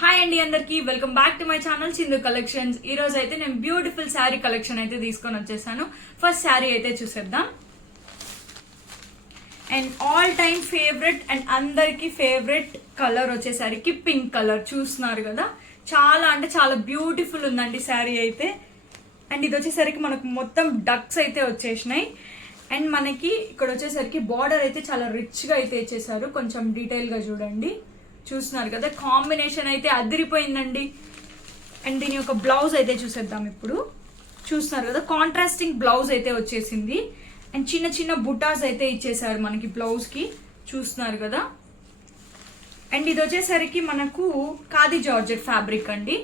Hi అండి అందరికి welcome back to my channel Sindhu collections. ఈ రోజు అయితే నేను బ్యూటిఫుల్ శారీ కలెక్షన్ అయితే తీసుకొని వచ్చేసాను. ఫస్ట్ శారీ అయితే చూసేద్దాం. And all time favourite and అందరికి ఫేవరెట్ కలర్ వచ్చేసరికి పింక్ కలర్ చూస్తున్నారు కదా. చాలా అంటే చాలా బ్యూటిఫుల్ ఉందండి శారీ అయితే. అండ్ ఇది వచ్చేసరికి మనకు మొత్తం డక్స్ అయితే వచ్చేసినాయి. అండ్ మనకి ఇక్కడ వచ్చేసరికి బార్డర్ అయితే చాలా రిచ్ గా అయితే ఇచ్చేసారు. కొంచెం డీటెయిల్ గా చూడండి, చూస్తున్నారు కదా. కాంబినేషన్ అయితే అదిరిపోయిందండి. అండ్ దీని యొక్క బ్లౌజ్ అయితే చూసేద్దాం ఇప్పుడు. చూస్తున్నారు కదా, కాంట్రాస్టింగ్ బ్లౌజ్ అయితే వచ్చేసింది. అండ్ చిన్న చిన్న బుటాస్ అయితే ఇచ్చేసారు మనకి బ్లౌజ్ కి, చూస్తున్నారు కదా. అండ్ ఇది వచ్చేసరికి మనకు ఖాదీ జార్జెట్ ఫ్యాబ్రిక్ అండి.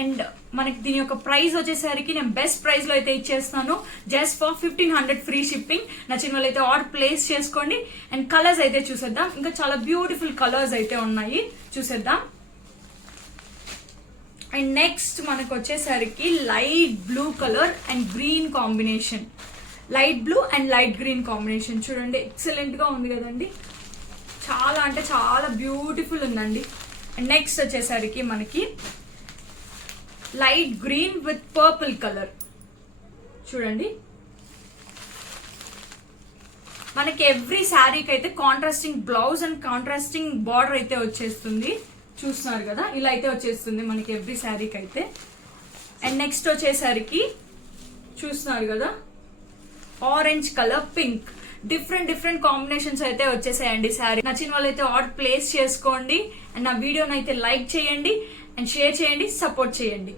అండ్ మనకి దీని యొక్క ప్రైస్ వచ్చేసరికి నేను బెస్ట్ ప్రైస్ లో అయితే ఇచ్చేస్తాను, జస్ట్ ఫర్ 1500 ఫ్రీ షిప్పింగ్. నచ్చిన వాళ్ళు అయితే ఆర్డర్ ప్లేస్ చేసుకోండి. అండ్ కలర్స్ అయితే చూసేద్దాం. ఇంకా చాలా బ్యూటిఫుల్ కలర్స్ అయితే ఉన్నాయి, చూసేద్దాం. అండ్ నెక్స్ట్ మనకు వచ్చేసరికి light blue colour and green combination. Light blue and light green combination చూడండి, ఎక్సలెంట్ గా ఉంది కదండి. చాలా అంటే చాలా బ్యూటిఫుల్ ఉందండి. అండ్ నెక్స్ట్ వచ్చేసరికి మనకి light green with purple colour చూడండి. మనకి ఎవ్రీ శారీకి అయితే contrasting blouse and contrasting border అయితే వచ్చేస్తుంది, చూస్తున్నారు కదా. ఇలా అయితే వచ్చేస్తుంది మనకి ఎవ్రీ శారీకి అయితే. అండ్ నెక్స్ట్ వచ్చేసరికి చూస్తున్నారు కదా, orange colour, pink, different combinations అయితే వచ్చేసాయండి శారీ. నచ్చిన వాళ్ళైతే ఆర్డర్ ప్లేస్ చేసుకోండి. అండ్ నా వీడియోని అయితే లైక్ చేయండి అండ్ షేర్ చేయండి, సపోర్ట్ చేయండి.